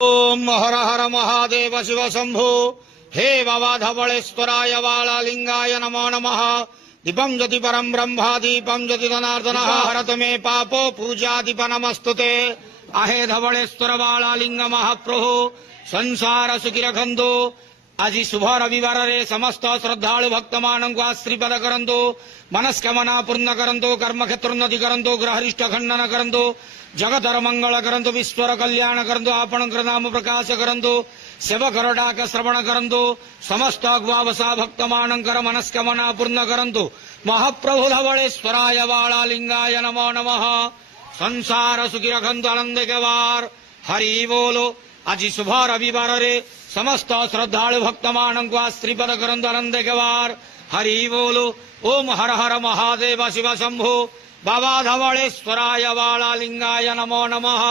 ओम हर हर महादेव शिव शंभो हे बाबा धवलेश्वराय वालालिंगाय नमो नमः। दीपम ज्योति परम ब्रह्मा दीपम ज्योति धनार्दन हरत मे पापो पूजा दीप नमस्तुते। आहे धवलेश्वर वालालिंग महाप्रभु संसार सुखी रखंदो। आज शुभ रविवार रे समस्त श्रद्धालु भक्त मानक आश्रीपद करंदो। मनस्कामना पूर्ण करंदो। कर्म क्षेत्रोन्नति करंदो। ग्रहरिष्ट खंडन करंदो। जगतर मंगल करंदो। विश्वर कल्याण करंदो। आपण नाम प्रकाश करंदो। सेवकर डाक श्रवण करंदो। समस्त अग्वावसा भक्त मानकर मनस्कामना पूर्ण करंदो। महाप्रभु धवलेश्वराय वालालिंगाय नमो नमः। संसार सुखी रखंदो आनंद के वार हरि बोलो। आज शुभ रविवार रे समस्त श्रद्धालु भक्त मानक आश्रीपद करंदो आनंद के वार हरि बोलो। ओम हर हर महादेव शिव शंभो बाबा धवलेश्वराय वालालिंगाय नमो नमः।